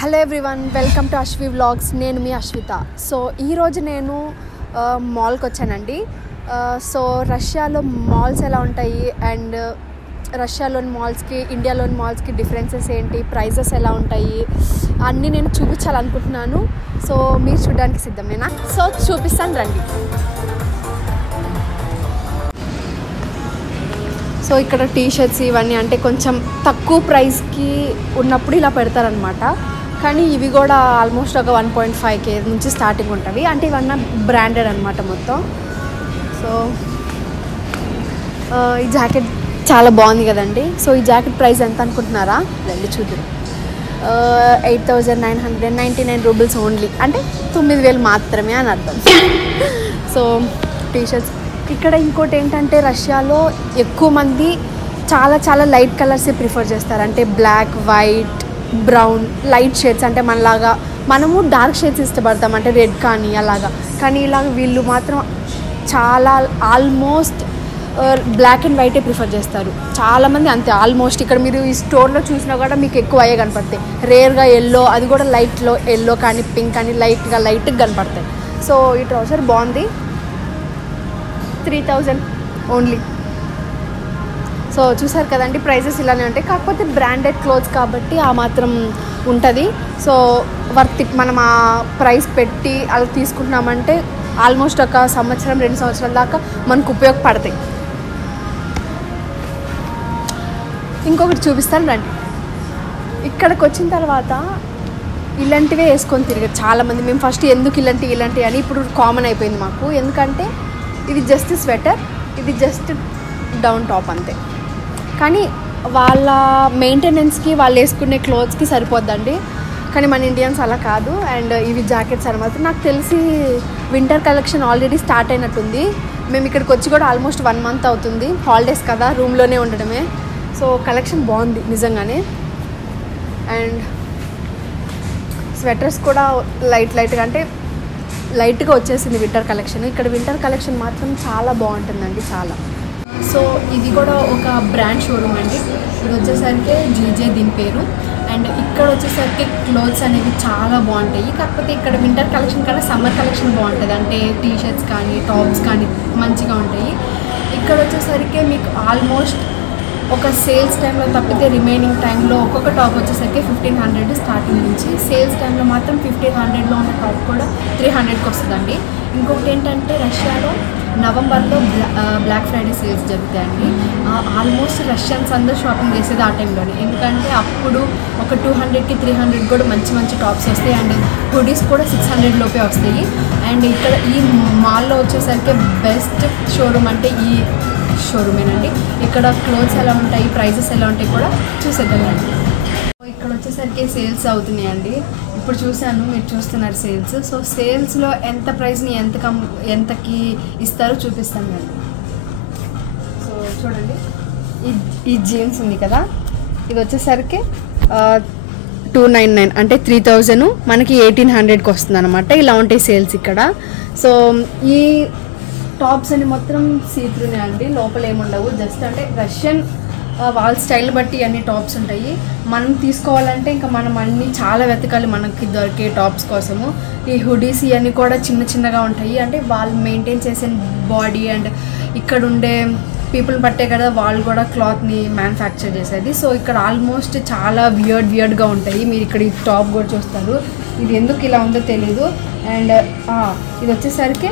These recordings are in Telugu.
Hello everyone, welcome to Ashwi vlogs. నేను మీ అశ్విత. సో ఈరోజు నేను మాల్కి వచ్చానండి. సో రష్యాలో మాల్స్ ఎలా ఉంటాయి అండ్ రష్యాలోని మాల్స్కి ఇండియాలోని మాల్స్కి డిఫరెన్సెస్ ఏంటి, ప్రైజెస్ ఎలా ఉంటాయి అన్నీ నేను చూపించాలనుకుంటున్నాను. సో మీరు చూడడానికి సిద్ధమేనా? సో చూపిస్తాను రండి. సో ఇక్కడ టీషర్ట్స్ ఇవన్నీ అంటే కొంచెం తక్కువ ప్రైస్కి ఉన్నప్పుడు ఇలా పెడతారనమాట. కానీ ఇవి కూడా ఆల్మోస్ట్ ఒక 1.5K నుంచి స్టార్టింగ్ ఉంటుంది. అంటే ఇవన్నీ బ్రాండెడ్ అనమాట మొత్తం. సో ఈ జాకెట్ చాలా బాగుంది కదండి. సో ఈ జాకెట్ ప్రైస్ ఎంత అనుకుంటున్నారా? రండి చూద్దాం. 8,999 రూబీస్ ఓన్లీ, అంటే 9,000 మాత్రమే అని అర్థం. సో టీషర్ట్స్ ఇక్కడ ఇంకోటి ఏంటంటే రష్యాలో ఎక్కువ మంది చాలా లైట్ కలర్సే ప్రిఫర్ చేస్తారు. అంటే black, white, brown, light shades. అంటే మనము డార్క్ షేడ్స్ ఇష్టపడతాం, అంటే రెడ్ కానీ అలాగా. కానీ ఇలాగ వీళ్ళు మాత్రం చాలా ఆల్మోస్ట్ బ్లాక్ అండ్ వైటే ప్రిఫర్ చేస్తారు చాలామంది. అంతే ఆల్మోస్ట్ ఇక్కడ మీరు ఈ స్టోర్లో చూసినా కూడా మీకు ఎక్కువ అయ్యే కనపడతాయి. రేర్గా ఎల్లో, అది కూడా లైట్లో ఎల్లో కానీ పింక్ కానీ లైట్గా కనపడతాయి. సో ఈ ట్రౌజర్ బాగుంది, 3,000 ఓన్లీ. సో చూసారు కదండి, ప్రైజెస్ ఇలానే ఉంటాయి. కాకపోతే బ్రాండెడ్ క్లోత్స్ కాబట్టి ఆ మాత్రం ఉంటుంది. So worth it. మనం ఆ ప్రైస్ పెట్టి అలా తీసుకుంటున్నామంటే ఆల్మోస్ట్ ఒక సంవత్సరం 2 సంవత్సరాల దాకా మనకు ఉపయోగపడతాయి. ఇంకొకటి చూపిస్తాను రండి. ఇక్కడికి వచ్చిన తర్వాత ఇలాంటివే వేసుకొని తిరిగారు చాలామంది. మేము ఫస్ట్ ఎందుకు ఇలాంటి అని ఇప్పుడు కామన్ అయిపోయింది మాకు. ఎందుకంటే ఇది జస్ట్ స్వెటర్, ఇది జస్ట్ డౌన్ టాప్ అంతే. కానీ వాళ్ళ మెయింటెనెన్స్కి వాళ్ళు వేసుకునే క్లోత్స్కి సరిపోద్దండి. కానీ మన ఇండియన్స్ అలా కాదు. అండ్ ఇవి జాకెట్స్ అనమాట. నాకు తెలిసి వింటర్ కలెక్షన్ ఆల్రెడీ స్టార్ట్ అయినట్టుంది. మేము ఇక్కడికి వచ్చి కూడా ఆల్మోస్ట్ 1 మంత్ అవుతుంది. హాలిడేస్ కదా, రూమ్లోనే ఉండడమే. సో కలెక్షన్ బాగుంది నిజంగానే. అండ్ స్వెటర్స్ కూడా లైట్గా అంటే లైట్గా వచ్చేసింది వింటర్ కలెక్షన్. ఇక్కడ వింటర్ కలెక్షన్ మాత్రం చాలా బాగుంటుందండి, చాలా. సో ఇది కూడా ఒక బ్రాండ్ షోరూమ్ అండి. ఇది వచ్చేసరికి జీజే దీని పేరు. అండ్ ఇక్కడ వచ్చేసరికి క్లోత్స్ అనేవి చాలా బాగుంటాయి. కాకపోతే ఇక్కడ వింటర్ కలెక్షన్ కన్నా సమ్మర్ కలెక్షన్ బాగుంటుంది. అంటే టీషర్ట్స్ కానీ టాప్స్ కానీ మంచిగా ఉంటాయి. ఇక్కడ వచ్చేసరికి మీకు ఆల్మోస్ట్ ఒక సేల్స్ టైంలో తప్పితే రిమైనింగ్ టైంలో ఒక్కొక్క టాప్ వచ్చేసరికి 1,500 స్టార్టింగ్ నుంచి. సేల్స్ టైంలో మాత్రం 1,500లో ఉన్న టాప్ కూడా 300కి వస్తుందండి. ఇంకొకటి ఏంటంటే రష్యాలో నవంబర్లో బ్లాక్ ఫ్రైడే సేల్స్ జరుగుతాయండి. ఆల్మోస్ట్ రష్యన్స్ అందరూ షాపింగ్ చేసేది ఆ టైంలోనే. ఎందుకంటే అప్పుడు ఒక 200కి 300 కూడా మంచి టాప్స్ వస్తాయి. అండ్ హుడీస్ కూడా 600 లోపే వస్తాయి. అండ్ ఇక్కడ ఈ మాల్లో వచ్చేసరికి బెస్ట్ షోరూమ్ అంటే ఈ షోరూమేనండి. ఇక్కడ క్లోత్స్ ఎలా ఉంటాయి, ప్రైజెస్ ఎలా ఉంటాయి కూడా చూసేద్దామండి. ఇక్కడ వచ్చేసరికి సేల్స్ అవుతున్నాయండి. ఇప్పుడు చూశాను, మీరు చూస్తున్నారు సేల్స్. సో సేల్స్లో ఎంత ప్రైస్ని ఎంతకి ఇస్తారో చూపిస్తాను నేను. సో చూడండి, ఈ జీన్స్ ఉంది కదా, ఇది వచ్చేసరికి 299 అంటే 3,000 మనకి 1,800కి వస్తుంది అనమాట. ఇలా ఉంటాయి సేల్స్ ఇక్కడ. సో ఈ టాప్స్ అని మొత్తం సీత్రూనే అండి, లోపల ఏముండవు. జస్ట్ అంటే రష్యన్ వాళ్ళ స్టైల్ బట్టి అన్ని టాప్స్ ఉంటాయి. మనం తీసుకోవాలంటే ఇంకా మనం అన్నీ చాలా వెతకాలి మనకి దొరికే టాప్స్ కోసము. ఈ హుడీస్ ఇవన్నీ కూడా చిన్నగా ఉంటాయి. అంటే వాళ్ళు మెయింటైన్ చేసే బాడీ అండ్ ఇక్కడ ఉండే పీపుల్ బట్టే కదా వాళ్ళు కూడా క్లాత్ని మ్యానుఫ్యాక్చర్ చేసేది. సో ఇక్కడ ఆల్మోస్ట్ చాలా వియర్డ్గా ఉంటాయి. మీరు ఇక్కడ ఈ టాప్ కూడా చూస్తారు. ఇది ఎందుకు ఇలా ఉందో తెలీదు. అండ్ ఇది వచ్చేసరికి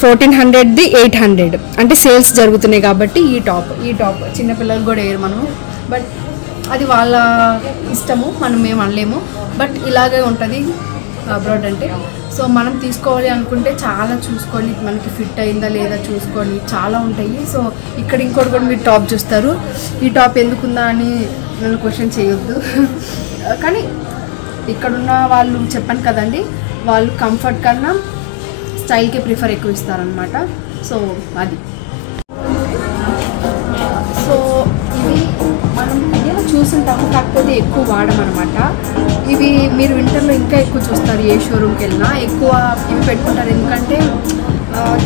1,400ది 800 అంటే సేల్స్ జరుగుతున్నాయి కాబట్టి ఈ టాప్ చిన్నపిల్లలు కూడా వేయరు మనము. బట్ అది వాళ్ళ ఇష్టము, మనం మేము అనలేము. బట్ ఇలాగే ఉంటుంది అబ్రాడ్ అంటే. సో మనం తీసుకోవాలి అనుకుంటే చాలా చూసుకొని మనకి ఫిట్ అయిందా లేదా చూసుకొని చాలా ఉంటాయి. సో ఇక్కడ ఇంకోటి కూడా మీరు టాప్ చూస్తారు. ఈ టాప్ ఎందుకుందా అని నన్ను క్వశ్చన్ చేయొద్దు. కానీ ఇక్కడున్న వాళ్ళు చెప్పాను కదండి, వాళ్ళు కంఫర్ట్ కన్నా స్టైల్కి ప్రిఫర్ ఎక్కువ ఇస్తారనమాట. సో అది. సో ఇవి మనం ఇండియాలో చూసుంటాము, కాకపోతే ఎక్కువ వాడమన్నమాట. ఇవి మీరు వింటర్లో ఇంకా ఎక్కువ చూస్తారు. ఏ షోరూమ్కి వెళ్ళినా ఎక్కువ ఇవి పెట్టుకుంటారు. ఎందుకంటే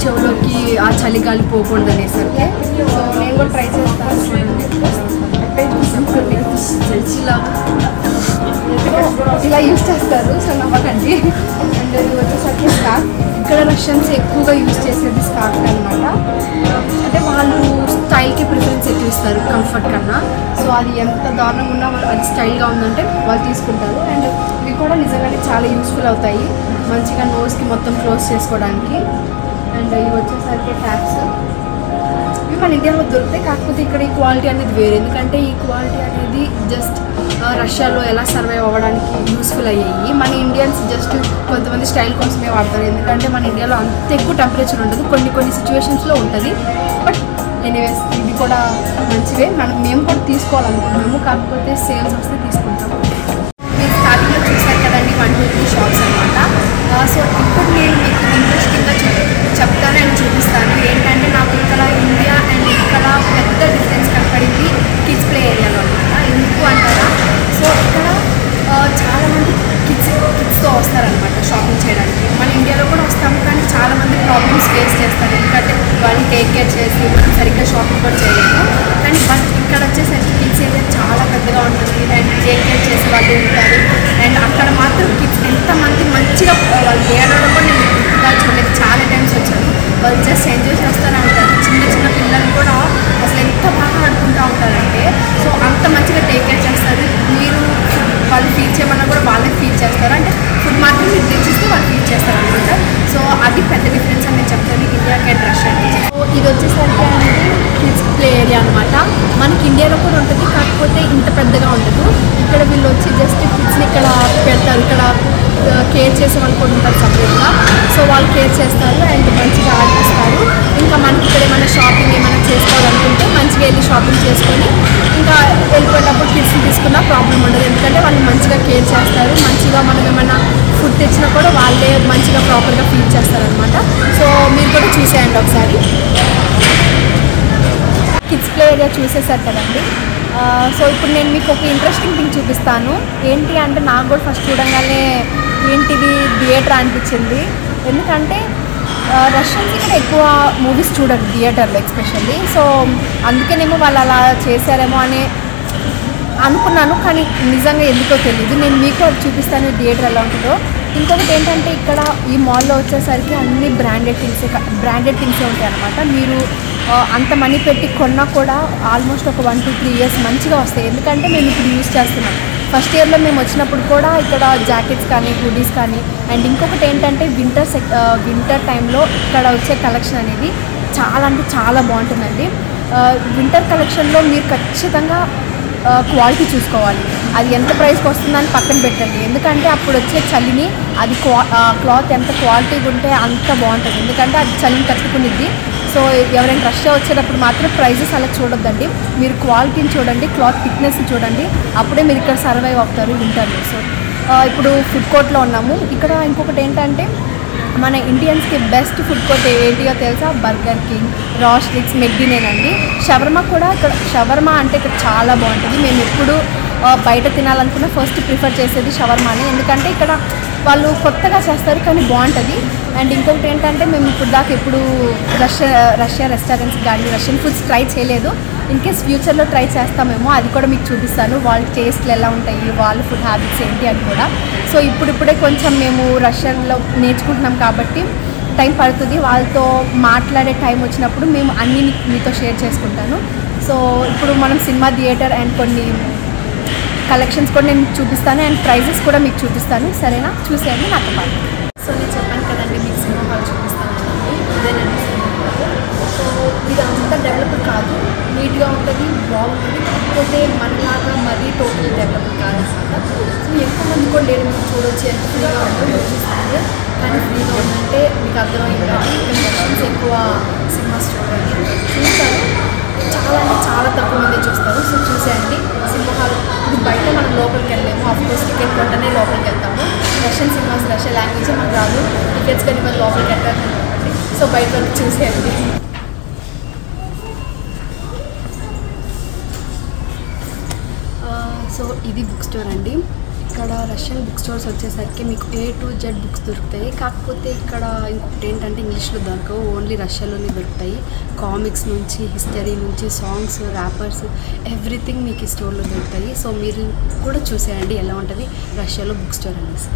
చెవులోకి ఆ చలిగాలి పోకూడదు అనేసరికి. సో నేను కూడా ట్రై చేస్తాను. చూడండి, అంటే చూసాను ఇలా యూజ్ చేస్తారు, సో నమ్మకండి. అండ్ ఇది వచ్చేసరికి స్కార్ఫ్. ఇక్కడ రష్యన్స్ ఎక్కువగా యూజ్ చేసేది స్కార్ఫ్ అనమాట. అంటే వాళ్ళు స్టైల్కి ప్రిఫరెన్స్ ఎక్కువ ఇస్తారు కంఫర్ట్ కన్నా. సో అది ఎంత దారుణంగా ఉన్నా అది స్టైల్గా ఉందంటే వాళ్ళు తీసుకుంటారు. అండ్ ఇవి కూడా నిజంగానే చాలా యూస్ఫుల్ అవుతాయి, మంచిగా నోస్కి మొత్తం క్లోజ్ చేసుకోవడానికి. అండ్ ఇవి వచ్చేసరికి ట్యాప్స్. ఇవి మన ఇండియాలో దొరుకుతాయి, కాకపోతే ఇక్కడ ఈ క్వాలిటీ అనేది వేరే. ఎందుకంటే ఈ క్వాలిటీ అనేది జస్ట్ రష్యాలో ఎలా సర్వైవ్ అవ్వడానికి యూస్ఫుల్ అయ్యాయి. మన ఇండియన్స్ జస్ట్ కొంతమంది స్టైల్ కోసమే వాడతారు, ఎందుకంటే మన ఇండియాలో అంత ఎక్కువ టెంపరేచర్ ఉండదు, కొన్ని సిచ్యువేషన్స్లో ఉంటుంది. బట్ ఎనీవేస్ ఇది కూడా మంచివే, మేము కూడా తీసుకోవాలనుకుంటున్నాము, కాకపోతే సేల్స్ వస్తే తీసుకుంటాము. మీరు స్టార్టింగ్లో చూసారు కదండి 1, 2, 3 షాప్స్ అనమాట. సో ఇప్పుడు నేను మీకు ఇంట్రెస్టింగ్గా చెప్తాను అండ్ చూపిస్తాను. ఏంటంటే నాకు ఇక్కడ ఇండియా అండ్ ఇక్కడ పెద్ద డిఫరెన్స్ కనపడింది కిడ్స్ ప్లే ఏరియాలో అనమాట. ఎందుకు అంటారా, సో ఇక్కడ చాలామంది కిడ్స్తో వస్తారనమాట షాపింగ్ చేయడానికి. మన ఇండియాలో కూడా వస్తాము, కానీ చాలామంది ప్రాబ్లమ్స్ ఫేస్ చేస్తారు, ఎందుకంటే వాళ్ళని టేక్ కేర్ చేసి సరిగ్గా షాపింగ్ కూడా చేయలేము. కానీ బట్ ఇక్కడ వచ్చేసరికి కిడ్స్ ఏరియా చాలా పెద్దగా ఉంటుంది అండ్ టేక్ కేర్ చేసే వాళ్ళు ఉంటారు. అండ్ అక్కడ మాత్రం కిడ్స్ ఎంతమంది మంచిగా వాళ్ళు ఏడవడం కూడా నేను గుర్తుగా చూడలేదు, చాలా టైమ్స్ వచ్చాను. వాళ్ళు జస్ట్ ఎంజాయ్ చేస్తూనే ఉంటారు. చిన్న పిల్లలు కూడా అసలు ఎంత బాగా ఆడుకుంటూ ఉంటారంటే, సో అంత మంచిగా టేక్ కేర్ చేస్తారు. మీరు వాళ్ళు ఫీల్ చేయమన్నా కూడా వాళ్ళే ఫీల్ చేస్తారు, అంటే ఫుడ్ మాత్రం మీరు తెచ్చిస్తే వాళ్ళు ఫీల్ చేస్తారు అనమాట. సో అది పెద్ద డిఫరెన్స్ అని నేను చెప్తాను ఇండియాకి అండ్ రష్యా నుంచి. సో ఇది వచ్చేసరికి అనేది కిడ్స్ ప్లే ఏరియా అనమాట. మనకి ఇండియాలో కూడా ఉంటుంది, కాకపోతే ఇంత పెద్దగా ఉండదు. ఇక్కడ వీళ్ళు వచ్చి జస్ట్ కిడ్స్ని ఇక్కడ పెడతారు, ఇక్కడ కేర్ చేసే వాళ్ళు కూడా ఉంటారు సపరేట్గా. సో వాళ్ళు కేర్ చేస్తారు అండ్ మంచిగా ఆడిపిస్తారు. ఇంకా మనకి ఇక్కడ ఏమైనా షాపింగ్ ఏమైనా చేసుకోవాలనుకుంటే మంచిగా వెళ్ళి షాపింగ్ చేసుకొని ఇంకా వెళ్ళిపోయేటప్పుడు కిడ్స్ని తీసుకున్న ప్రాబ్లం ఉండదు, ఎందుకంటే వాళ్ళు మంచిగా కేర్ చేస్తారు. మంచిగా మనం ఏమైనా ఫుడ్ తెచ్చినా కూడా వాళ్ళే మంచిగా ప్రాపర్గా ఫీడ్ చేస్తారనమాట. సో మీరు కూడా చూసేయండి ఒకసారి. కిడ్స్ ప్లే ఏరియా చూసేసారు కదండి. సో ఇప్పుడు నేను మీకు ఒక ఇంట్రెస్టింగ్ థింగ్ చూపిస్తాను. ఏంటి అంటే నాకు కూడా ఫస్ట్ చూడంగానే ఏంటిది థియేటర్ అనిపించింది, ఎందుకంటే రష్యన్స్ ఇక్కడ ఎక్కువ మూవీస్ చూడరు థియేటర్లో ఎస్పెషల్లీ. సో అందుకేనేమో వాళ్ళు అలా చేశారేమో అని అనుకున్నాను, కానీ నిజంగా ఎందుకో తెలియదు. నేను మీకు అది చూపిస్తాను థియేటర్ ఎలా ఉంటుందో. ఇంకొకటి ఏంటంటే ఇక్కడ ఈ మాల్లో వచ్చేసరికి అన్ని బ్రాండెడ్ థింగ్సే ఉంటాయి అన్నమాట. మీరు అంత మనీ పెట్టి కొన్నా కూడా ఆల్మోస్ట్ ఒక 1 to 3 years మంచిగా వస్తాయి, ఎందుకంటే మేము ఇప్పుడు యూజ్ చేస్తున్నాం. ఫస్ట్ ఇయర్లో మేము వచ్చినప్పుడు కూడా ఇక్కడ జాకెట్స్ కానీ హుడీస్ కానీ. అండ్ ఇంకొకటి ఏంటంటే వింటర్ టైంలో ఇక్కడ వచ్చే కలెక్షన్ అనేది చాలా అంటే చాలా బాగుంటుందండి. వింటర్ కలెక్షన్లో మీరు ఖచ్చితంగా క్వాలిటీ చూసుకోవాలి, అది ఎంత ప్రైస్కి వస్తుందని పక్కన పెట్టండి, ఎందుకంటే అప్పుడు వచ్చే చలిని అది క్లాత్ ఎంత క్వాలిటీగా ఉంటే అంత బాగుంటుంది, ఎందుకంటే అది చలిని తట్టుకునిద్ది. సో ఎవరైనా రష్యా వచ్చేటప్పుడు మాత్రం ప్రైజెస్ అలా చూడొద్దండి, మీరు క్వాలిటీని చూడండి, క్లాత్ థిక్నెస్ని చూడండి, అప్పుడే మీరు ఇక్కడ సర్వైవ్ అవుతారు వింటర్లో. సో ఇప్పుడు ఫుడ్ కోర్ట్లో ఉన్నాము. ఇక్కడ ఇంకొకటి ఏంటంటే మన ఇండియన్స్కి బెస్ట్ ఫుడ్ కోర్ట్ ఏంటిగా తెలుసా, బర్గర్ కింగ్, రాస్ట్రిక్స్, మెక్డీనేనండి. షవర్మా కూడా ఇక్కడ, షవర్మా అంటే ఇక్కడ చాలా బాగుంటుంది. మేము ఎప్పుడు బయట తినాలనుకున్న ఫస్ట్ ప్రిఫర్ చేసేది షవర్మానే, ఎందుకంటే ఇక్కడ వాళ్ళు కొత్తగా చేస్తారు కానీ బాగుంటుంది. అండ్ ఇంకొకటి ఏంటంటే మేము ఇప్పుడు దాకా ఎప్పుడు రష్యా రెస్టారెంట్స్ కానీ రష్యన్ ఫుడ్స్ ట్రై చేయలేదు. ఇన్కేస్ ఫ్యూచర్లో ట్రై చేస్తామేమో, అది కూడా మీకు చూపిస్తాను, వాళ్ళ టేస్ట్లు ఎలా ఉంటాయి, వాళ్ళ ఫుడ్ హ్యాబిట్స్ ఏంటి అని కూడా. సో ఇప్పుడిప్పుడే కొంచెం మేము రష్యన్లో నేర్చుకుంటున్నాం కాబట్టి టైం పడుతుంది. వాళ్ళతో మాట్లాడే టైం వచ్చినప్పుడు మేము అన్నీ మీతో షేర్ చేసుకుంటాను. సో ఇప్పుడు మనం సినిమా థియేటర్ అండ్ కొన్ని కలెక్షన్స్ కూడా నేను చూపిస్తాను అండ్ ప్రైజెస్ కూడా మీకు చూపిస్తాను, సరేనా? చూసేయండి నాతో పాటు. సో నేను చెప్పాను కదండి మీకు సినిమా హాల్ చూపిస్తాను, ఇదేనండి సినిమా హాల్. సో ఇది అంతా డెవలప్డ్ కాదు, నీట్గా ఉంటుంది, బాగుంటుంది, కాకపోతే మనలాగా మరీ టోటల్ డెవలప్డ్ కాదనమాట. సో ఎక్కువ మంది కూడా లేరు, మీరు చూడొచ్చు ఎంత ఫ్రీగా ఉందో చూపిస్తుంది. కానీ ఫ్రీగా ఉందంటే మీకు అర్థమైంది కాదు, ఇక్కడ రష్యన్స్ ఎక్కువ సినిమాస్ చూస్తారు, చాలా అంటే చాలా తక్కువ మంది చూస్తారు. సో చూసేయండి సినిమా హాల్. ఇది బయట మనం లోపలికి వెళ్ళలేము, ఆఫ్కోర్స్ టికెట్ కొంటనే లోపలికి వెళ్తాము. రష్యన్ సినిమాస్ రష్యన్ లాంగ్వేజ్ మనకు రాదు, టికెట్స్ కానీ మనం లోపలికి వెళ్ళాలి కాబట్టి. సో బయట వరకు చూసేయండి. సో ఇది బుక్ స్టోర్ అండి. ఇక్కడ రష్యన్ బుక్ స్టోర్స్ వచ్చేసరికి మీకు A to Z బుక్స్ దొరుకుతాయి. కాకపోతే ఇక్కడ ఇంకొకటి ఏంటంటే ఇంగ్లీష్లో దొరకవు, ఓన్లీ రష్యాలోనే దొరుకుతాయి. కామిక్స్ నుంచి, హిస్టరీ నుంచి, సాంగ్స్, ర్యాపర్స్, ఎవ్రీథింగ్ మీకు ఈ స్టోర్లో దొరుకుతాయి. సో మీరు కూడా చూసేయండి ఎలా ఉంటుంది రష్యాలో బుక్ స్టోర్ అనేసి.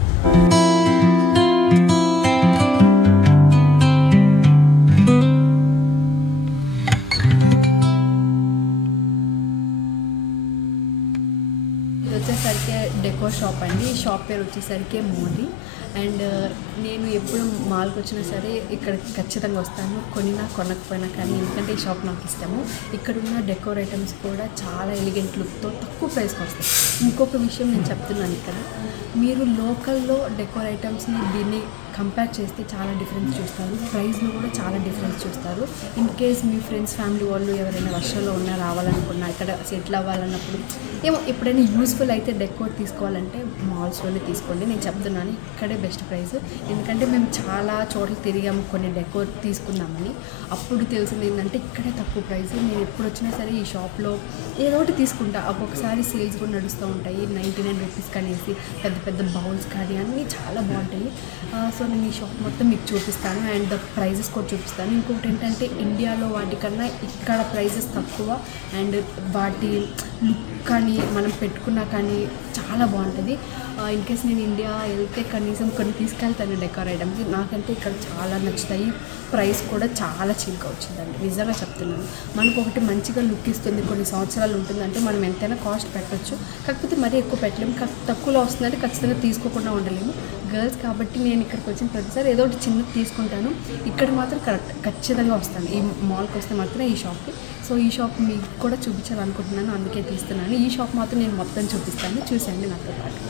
వచ్చేసరికి డెకో షాప్ అండి. ఈ షాప్ పేరు వచ్చేసరికి మోడీ. అండ్ నేను ఎప్పుడు మాల్కి వచ్చినా సరే ఇక్కడ ఖచ్చితంగా వస్తాను, కొనకపోయినా కానీ, ఎందుకంటే ఈ షాప్ నాకు ఇష్టము. ఇక్కడ ఉన్న డెకోర్ ఐటమ్స్ కూడా చాలా ఎలిగెంట్ లుక్తో తక్కువ ప్రైస్కి వస్తాయి. ఇంకొక విషయం నేను చెప్తున్నాను, ఇక్కడ మీరు లోకల్లో డెకోర్ ఐటమ్స్ని దీన్ని కంపేర్ చేస్తే చాలా డిఫరెన్స్ చూస్తారు, ప్రైస్లో కూడా చాలా డిఫరెన్స్ చూస్తారు. In case me friends, family వాళ్ళు ఎవరైనా వర్షంలో ఉన్నా రావాలనుకున్నా, ఇక్కడ సెటిల్ అవ్వాలన్నప్పుడు, ఏమో ఎప్పుడైనా యూస్ఫుల్ అయితే డెకోర్ తీసుకోవాలంటే మాల్స్లోనే తీసుకోండి. నేను చెప్తున్నాను ఇక్కడే బెస్ట్ ప్రైస్. ఎందుకంటే మేము చాలా చోట్ల తిరిగాము కొన్ని డెకోర్ తీసుకుందామని, అప్పుడు తెలిసింది ఏంటంటే ఇక్కడే తక్కువ ప్రైస్. నేను ఎప్పుడు వచ్చినా సరే ఈ షాప్లో ఏదో ఒకటి తీసుకుంటా. ఒక్కొక్కసారి సేల్స్ కూడా నడుస్తూ ఉంటాయి, 99 రూపీస్ కనేసి పెద్ద పెద్ద బౌల్స్ కానీ అన్నీ చాలా బాగుంటాయి. సో నేను ఈ షాప్ మొత్తం మీకు చూపిస్తాను అండ్ ద ప్రైజెస్ కూడా చూపిస్తాను. ఇంకొకటి ఏంటంటే ఇండియాలో వాటికన్నా ఇక్కడ ప్రైజెస్ తక్కువ అండ్ వాటి లుక్ కానీ మనం పెట్టుకున్నా కానీ చాలా బాగుంటుంది. ఇన్ కేస్ నేను ఇండియా వెళ్తే కనీసం కొన్ని తీసుకెళ్తాను డెకోర్ ఐటమ్స్. నాకంటే ఇక్కడ చాలా నచ్చుతాయి, ప్రైస్ కూడా చాలా చీప్గా వచ్చిందండి, నిజంగా చెప్తున్నాను. మనకు ఒకటి మంచిగా లుక్ ఇస్తుంది, కొన్ని సంవత్సరాలు ఉంటుందంటే మనం ఎంతైనా కాస్ట్ పెట్టచ్చు. కాకపోతే మరీ ఎక్కువ పెట్టలేము, తక్కువలో వస్తుందంటే ఖచ్చితంగా తీసుకోకుండా ఉండలేము. గర్ల్స్ కాబట్టి నేను ఇక్కడికి వచ్చిన ప్రతిసారి ఏదో ఒకటి చిన్నది తీసుకుంటాను. ఇక్కడ మాత్రం ఖచ్చితంగా వస్తాను, ఈ మాల్కి వస్తే మాత్రం ఈ షాప్కి. సో ఈ షాప్ మీకు కూడా చూపించాలనుకుంటున్నాను, అందుకే తీస్తున్నాను. ఈ షాప్ మాత్రం నేను మొత్తం చూపిస్తాను, చూసేయండి నాతో పాటు.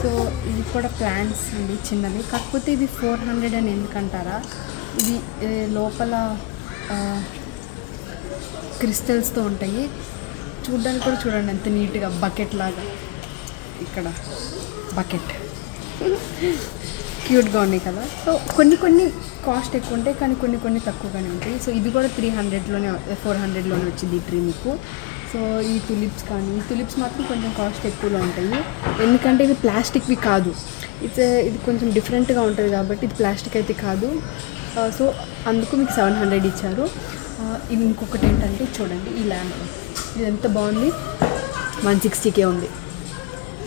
సో ఇది కూడా ప్లాంట్స్ అండి, చిన్నవి. కాకపోతే ఇది 400 అని ఎందుకంటారా, ఇది లోపల క్రిస్టల్స్తో ఉంటాయి. చూడ్డానికి కూడా చూడండి ఎంత నీట్గా, బకెట్ లాగా. ఇక్కడ బకెట్ క్యూట్గా ఉన్నాయి కదా. సో కొన్ని కాస్ట్ ఎక్కువ ఉంటాయి, కానీ కొన్ని తక్కువగానే ఉంటాయి. సో ఇది కూడా 300లోనే 400లోనే వచ్చింది ఈ ట్రీ మీకు. సో ఈ తులిప్స్ మాత్రం కొంచెం కాస్ట్ ఎక్కువలో ఉంటాయి, ఎందుకంటే ఇది ప్లాస్టిక్వి కాదు, ఇది కొంచెం డిఫరెంట్గా ఉంటుంది కాబట్టి ఇది ప్లాస్టిక్ అయితే కాదు. సో అందుకు మీకు 700 ఇచ్చారు. ఇది ఇంకొకటి ఏంటంటే చూడండి, ఈ ల్యాంప్ ఇది ఎంత బాగుంది, 160K ఉంది.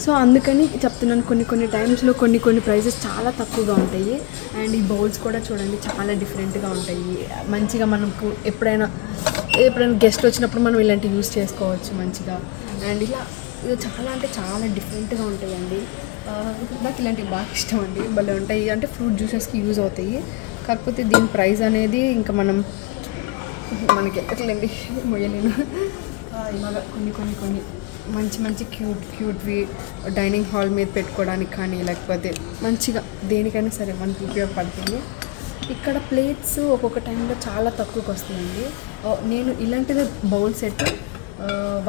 సో అందుకని చెప్తున్నాను, కొన్ని టైమ్స్లో కొన్ని ప్రైజెస్ చాలా తక్కువగా ఉంటాయి. అండ్ ఈ బౌల్స్ కూడా చూడండి చాలా డిఫరెంట్గా ఉంటాయి, మంచిగా మనకు ఎప్పుడైనా గెస్ట్ వచ్చినప్పుడు మనం ఇలాంటివి యూజ్ చేసుకోవచ్చు మంచిగా. అండ్ ఇది చాలా అంటే చాలా డిఫరెంట్గా ఉంటాయండి. నాకు ఇలాంటివి బాగా ఇష్టం అండి, భలే ఉంటాయి. అంటే ఫ్రూట్ జ్యూసెస్కి యూజ్ అవుతాయి. కాకపోతే దీని ప్రైస్ అనేది ఇంకా మనకి ఎక్కట్లేండి, మొయ్యలేను. ఇలాగ కొన్ని మంచి క్యూట్వి డైనింగ్ హాల్ మీద పెట్టుకోవడానికి కానీ, లేకపోతే మంచిగా దేనికైనా సరే మనకి ఉపయోగపడుతుంది. ఇక్కడ ప్లేట్స్ ఒక్కొక్క టైంలో చాలా తక్కువకి వస్తాయండి. నేను ఇలాంటిది బౌల్ సెట్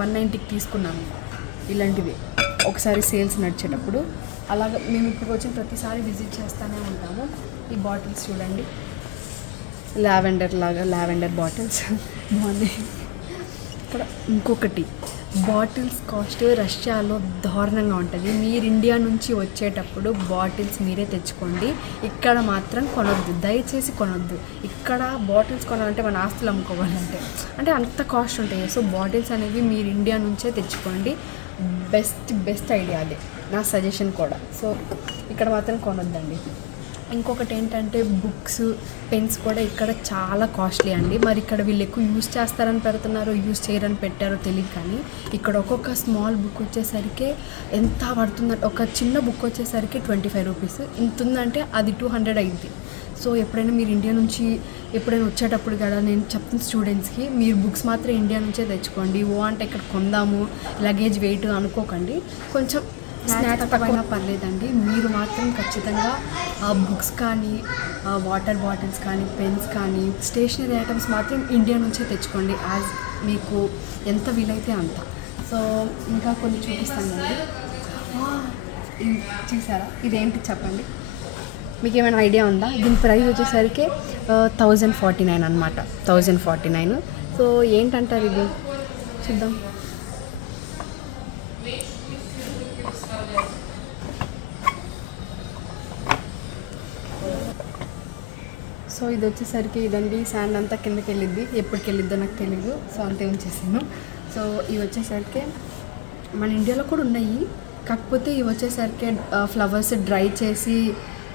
190కి తీసుకున్నాను ఇలాంటివి, ఒకసారి సేల్స్ నడిచేటప్పుడు. అలాగ మేము ఇప్పుడు వచ్చిన ప్రతిసారి విజిట్ చేస్తూనే ఉంటాము. ఈ బాటిల్స్ చూడండి, లావెండర్ బాటిల్స్ బాగున్నాయి. ఇక్కడ ఇంకొకటి, బాటిల్స్ కాస్ట్ రష్యాలో దారుణంగా ఉంటుంది. మీరు ఇండియా నుంచి వచ్చేటప్పుడు బాటిల్స్ మీరే తెచ్చుకోండి, ఇక్కడ మాత్రం కొనొద్దు, దయచేసి కొనొద్దు. ఇక్కడ బాటిల్స్ కొనాలంటే మన ఆస్తులు అమ్ముకోవాలంటే అంటే అంత కాస్ట్ ఉంటాయి. సో బాటిల్స్ అనేవి మీరు ఇండియా నుంచే తెచ్చుకోండి, బెస్ట్ ఐడియా అదే, నా సజెషన్ కూడా. సో ఇక్కడ మాత్రం కొనొద్దండి. ఇంకొకటి ఏంటంటే బుక్స్, పెన్స్ కూడా ఇక్కడ చాలా కాస్ట్లీ అండి. మరి ఇక్కడ వీళ్ళు ఎక్కువ యూజ్ చేస్తారని పెడుతున్నారో యూజ్ చేయరని పెట్టారో తెలియదు, కానీ ఇక్కడ ఒక్కొక్క స్మాల్ బుక్ వచ్చేసరికి ఎంత పడుతుందంటే, ఒక చిన్న బుక్ వచ్చేసరికి 25 రూపీస్, ఇంత ఉందంటే అది 200 అయింది. సో ఎప్పుడైనా మీరు ఇండియా నుంచి ఎప్పుడైనా వచ్చేటప్పుడు కదా నేను చెప్తున్న స్టూడెంట్స్కి, మీరు బుక్స్ మాత్రం ఇండియా నుంచే తెచ్చుకోండి. అంటే ఇక్కడ కొందాము లగేజ్ వెయిట్ అనుకోకండి, కొంచెం స్నాక్స్ తక్కువైనా పర్లేదండి. మీరు మాత్రం ఖచ్చితంగా బుక్స్ కానీ, వాటర్ బాటిల్స్ కానీ, పెన్స్ కానీ, స్టేషనరీ ఐటమ్స్ మాత్రం ఇండియా నుంచే తెచ్చుకోండి, యాజ్ మీకు ఎంత వీలైతే అంత. సో ఇంకా కొన్ని చూపిస్తానండి. చూసారా, ఇదేంటి చెప్పండి, మీకు ఏమైనా ఐడియా ఉందా? దీని ప్రైస్ వచ్చేసరికి 1049 అనమాట, 1049. సో ఏంటంటారు ఇది చూద్దాం. సో ఇది వచ్చేసరికి ఇదండి, శాండ్ అంతా కిందకి వెళ్ళిద్ది, ఎప్పటికి వెళ్ళిద్దో నాకు తెలీదు. సో అంతే ఉంచేసాను. సో ఇవి వచ్చేసరికి మన ఇండియాలో కూడా ఉన్నాయి, కాకపోతే ఇవి వచ్చేసరికి ఫ్లవర్స్ డ్రై చేసి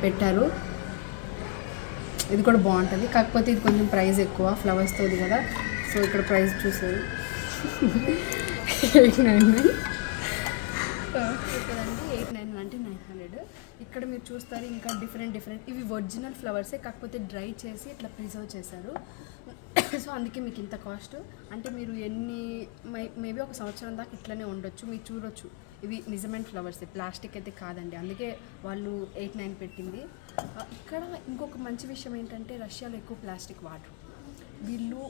పెట్టారు. ఇది కూడా బాగుంటుంది, కాకపోతే ఇది కొంచెం ప్రైస్ ఎక్కువ, ఫ్లవర్స్తో ఉంది కదా. సో ఇక్కడ ప్రైస్ చూసారు 899. ఇక్కడండి 899 అంటే 900. ఇక్కడ మీరు చూస్తారు ఇంకా డిఫరెంట్ ఇవి ఒరిజినల్ ఫ్లవర్సే, కాకపోతే డ్రై చేసి ఇట్లా ప్రిజర్వ్ చేశారు. సో అందుకే మీకు ఇంత కాస్ట్. అంటే మీరు మేబీ ఒక సంవత్సరం దాకా ఇట్లనే ఉండొచ్చు, మీరు చూడొచ్చు. ఇవి నిజమైన ఫ్లవర్సే, ప్లాస్టిక్ అయితే కాదండి, అందుకే వాళ్ళు 89 పెట్టింది. ఇక్కడ ఇంకొక మంచి విషయం ఏంటంటే రష్యాలో ఎక్కువ ప్లాస్టిక్ వాడరు వీళ్ళు.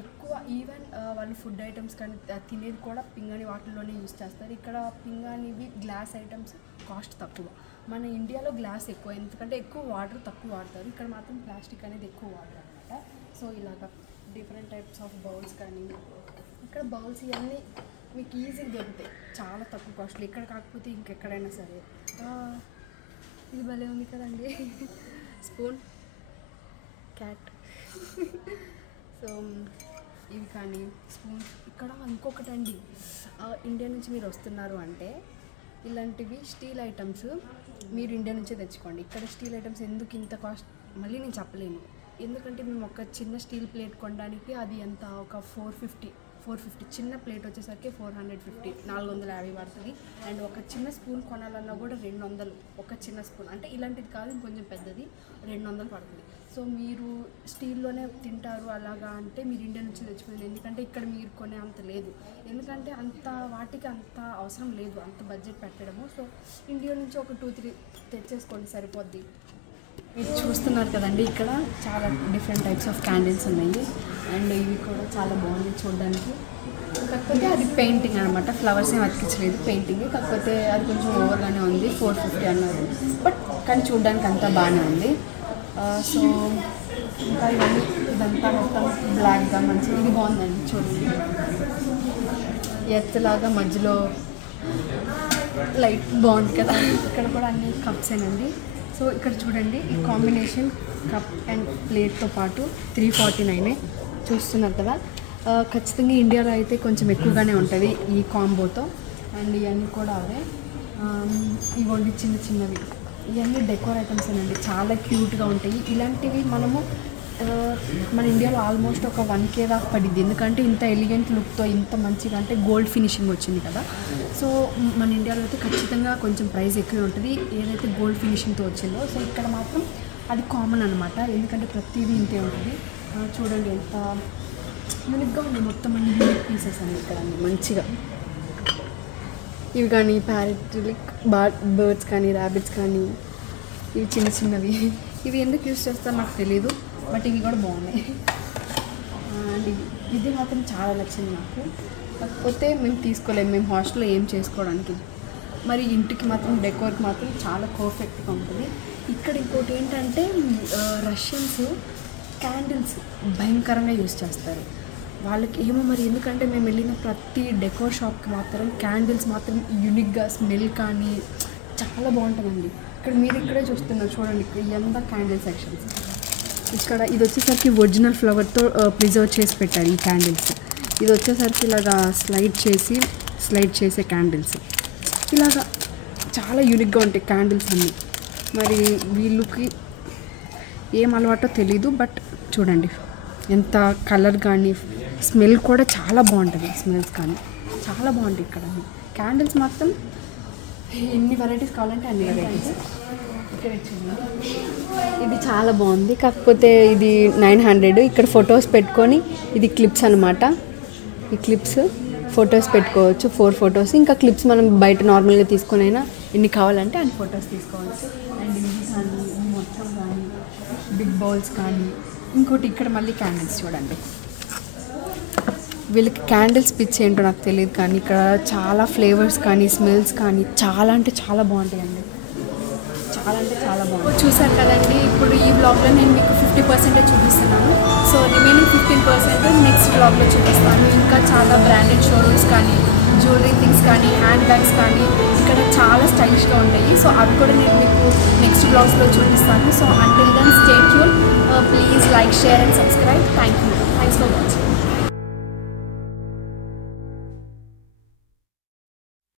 ఎక్కువ ఈవెన్ వాళ్ళు ఫుడ్ ఐటమ్స్ కానీ తినేది కూడా పింగాణి వాటిల్లోనే యూజ్ చేస్తారు. ఇక్కడ పింగాణివి గ్లాస్ ఐటమ్స్ కాస్ట్ తక్కువ. మన ఇండియాలో గ్లాస్ ఎక్కువ, ఎందుకంటే ఎక్కువ వాటర్ తక్కువ వాడతారు. ఇక్కడ మాత్రం ప్లాస్టిక్ అనేది ఎక్కువ వాడతారు అనమాట. సో ఇలాగ డిఫరెంట్ టైప్స్ ఆఫ్ బౌల్స్ కానీ, ఇక్కడ బౌల్స్ ఇవన్నీ మీకు ఈజీగా దొరుకుతాయి, చాలా తక్కువ కాస్ట్లో. ఇక్కడ కాకపోతే ఇంకెక్కడైనా సరే. ఇది భలే ఉంది కదండి, స్పూన్ క్యాట్. సో ఇవి కానీ స్పూన్స్. ఇక్కడ ఇంకొకటి అండి, ఇండియా నుంచి మీరు వస్తున్నారు అంటే ఇలాంటివి స్టీల్ ఐటమ్స్ మీరు ఇండియా నుంచే తెచ్చుకోండి. ఇక్కడ స్టీల్ ఐటమ్స్ ఎందుకు ఇంత కాస్ట్ మళ్ళీ నేను చెప్పలేను, ఎందుకంటే మేము ఒక చిన్న స్టీల్ ప్లేట్ కొనడానికి అది ఎంత ఒక 450 చిన్న ప్లేట్ వచ్చేసరికి 450 450 పడుతుంది. అండ్ ఒక చిన్న స్పూన్ కొనాలన్నా కూడా 200, ఒక చిన్న స్పూన్. అంటే ఇలాంటిది కాదు, ఇంకొంచెం పెద్దది 200 పడుతుంది. సో మీరు స్టీల్లోనే తింటారు అలాగా అంటే మీరు ఇండియా నుంచి తెచ్చుకోండి, ఎందుకంటే ఇక్కడ మీరు కొనే అంత లేదు, ఎందుకంటే అంత వాటికి అంత అవసరం లేదు, అంత బడ్జెట్ పెట్టడము. సో ఇండియా నుంచి ఒక 2-3 తెచ్చేసుకోండి సరిపోద్ది. మీరు చూస్తున్నారు కదండి, ఇక్కడ చాలా డిఫరెంట్ టైప్స్ ఆఫ్ క్యాండిల్స్ ఉన్నాయి. అండ్ ఇవి కూడా చాలా బాగుంది చూడడానికి. కాకపోతే అది పెయింటింగ్ అనమాట, ఫ్లవర్స్ ఏం అతికించలేదు, పెయింటింగ్. కాకపోతే అది కొంచెం ఓవర్గానే ఉంది, 450 అన్నారు. బట్ కానీ చూడడానికి అంతా బాగానే ఉంది. సో ఇంకా ఇదంతా మొత్తం బ్లాక్గా మంచిగా, ఇది బాగుందండి చూడండి, ఎత్తులాగా మధ్యలో లైట్ బాగుంది కదా. ఇక్కడ కూడా అన్ని కప్సేనండి. సో ఇక్కడ చూడండి, ఈ కాంబినేషన్ కప్ అండ్ ప్లేట్తో పాటు 349 చూస్తున్నారు కదా. ఖచ్చితంగా ఇండియాలో అయితే కొంచెం ఎక్కువగానే ఉంటుంది ఈ కాంబోతో. అండ్ ఇవన్నీ కూడా అవే, ఇవ్వండి చిన్నవి, ఇవన్నీ డెకోర్ ఐటమ్స్ అండి, చాలా క్యూట్గా ఉంటాయి. ఇలాంటివి మనము మన ఇండియాలో ఆల్మోస్ట్ ఒక 1K దాకా పడింది, ఎందుకంటే ఇంత ఎలిగెంట్ లుక్తో ఇంత మంచిగా, అంటే గోల్డ్ ఫినిషింగ్ వచ్చింది కదా. సో మన ఇండియాలో అయితే ఖచ్చితంగా కొంచెం ప్రైస్ ఎక్కువే ఉంటుంది ఏదైతే గోల్డ్ ఫినిషింగ్తో వచ్చిందో. సో ఇక్కడ మాత్రం అది కామన్ అనమాట, ఎందుకంటే ప్రతిదీ ఇంతే ఉంటుంది. చూడండి ఎంత యూనిక్గా ఉంది, మొత్తం అన్ని యూనిక్ పీసెస్ అండి ఇక్కడ అన్ని మంచిగా. ఇవి కానీ ప్యారెట్ బర్డ్స్ కానీ, ర్యాబిట్స్ కానీ, ఇవి చిన్నవి. ఇవి ఎందుకు యూజ్ చేస్తారో నాకు తెలీదు, బట్ ఇవి కూడా బాగున్నాయి. అండ్ ఇది మాత్రం చాలా నచ్చింది నాకు, కాకపోతే మేము తీసుకోలేము, మేము హాస్టల్లో ఏం చేసుకోవడానికి. మరి ఇంటికి మాత్రం డెకోర్కి మాత్రం చాలా పర్ఫెక్ట్గా ఉంటుంది. ఇక్కడ ఇంకోటి ఏంటంటే రష్యన్స్ క్యాండిల్స్ భయంకరంగా యూజ్ చేస్తారు. వాళ్ళకి ఏమో మరి, ఎందుకంటే మేము వెళ్ళిన ప్రతి డెకోర్ షాప్కి మాత్రం క్యాండిల్స్ మాత్రం యూనిక్గా స్మెల్ కానీ చాలా బాగుంటుందండి. ఇక్కడ మీరు ఇక్కడే చూస్తున్నారు చూడండి, ఇక్కడ ఎంత క్యాండిల్ సెక్షన్స్. ఇక్కడ ఇది వచ్చేసరికి ఒరిజినల్ ఫ్లవర్తో ప్రిజర్వ్ చేసి పెట్టారు ఈ క్యాండిల్స్. ఇది వచ్చేసరికి ఇలాగా స్లైడ్ చేసే క్యాండిల్స్, ఇలాగా చాలా యూనిక్గా ఉంటాయి క్యాండిల్స్ అన్నీ. మరి వీళ్ళకి ఏం అలవాటో తెలీదు, బట్ చూడండి ఎంత కలర్ కానీ స్మెల్ కూడా చాలా బాగుంటుంది, స్మెల్స్ కానీ చాలా బాగుంటాయి. ఇక్కడ క్యాండిల్స్ మాత్రం ఎన్ని వెరైటీస్ కావాలంటే అన్ని వెరైటీస్. ఇక్కడ చూడండి, ఇది చాలా బాగుంది, కాకపోతే ఇది 900. ఇక్కడ ఫొటోస్ పెట్టుకొని, ఇది క్లిప్స్ అనమాట, ఈ క్లిప్స్ ఫొటోస్ పెట్టుకోవచ్చు, 4 ఫొటోస్. ఇంకా క్లిప్స్ మనం బయట నార్మల్గా తీసుకొని అయినా ఎన్ని కావాలంటే అన్ని ఫొటోస్ తీసుకోవచ్చు. అండ్ ఇది కానీ ఇది మొత్తం కానీ బిగ్ బౌల్స్ కానీ. ఇంకోటి ఇక్కడ మళ్ళీ క్యాండిల్స్ చూడండి, వీళ్ళకి క్యాండిల్స్ పిచ్ ఏంటో నాకు తెలియదు, కానీ ఇక్కడ చాలా ఫ్లేవర్స్ కానీ స్మెల్స్ కానీ చాలా అంటే చాలా బాగుంటాయండి, చాలా అంటే చాలా బాగుంది. చూసారు కదండి, ఇప్పుడు ఈ బ్లాగ్లో నేను మీకు 50% చూపిస్తున్నాను. సో రిమైనింగ్ 15% నెక్స్ట్ బ్లాగ్లో చూపిస్తాను. ఇంకా చాలా బ్రాండెడ్ షోరూమ్స్ కానీ, జ్యువెలరీ థింగ్స్ కానీ, హ్యాండ్ బ్యాగ్స్ కానీ ఇక్కడ చాలా స్టైలిష్గా ఉంటాయి. సో అవి కూడా నేను మీకు నెక్స్ట్ బ్లాగ్స్లో చూపిస్తాను. So until then stay tune, please like, share and subscribe. Thanks for watching.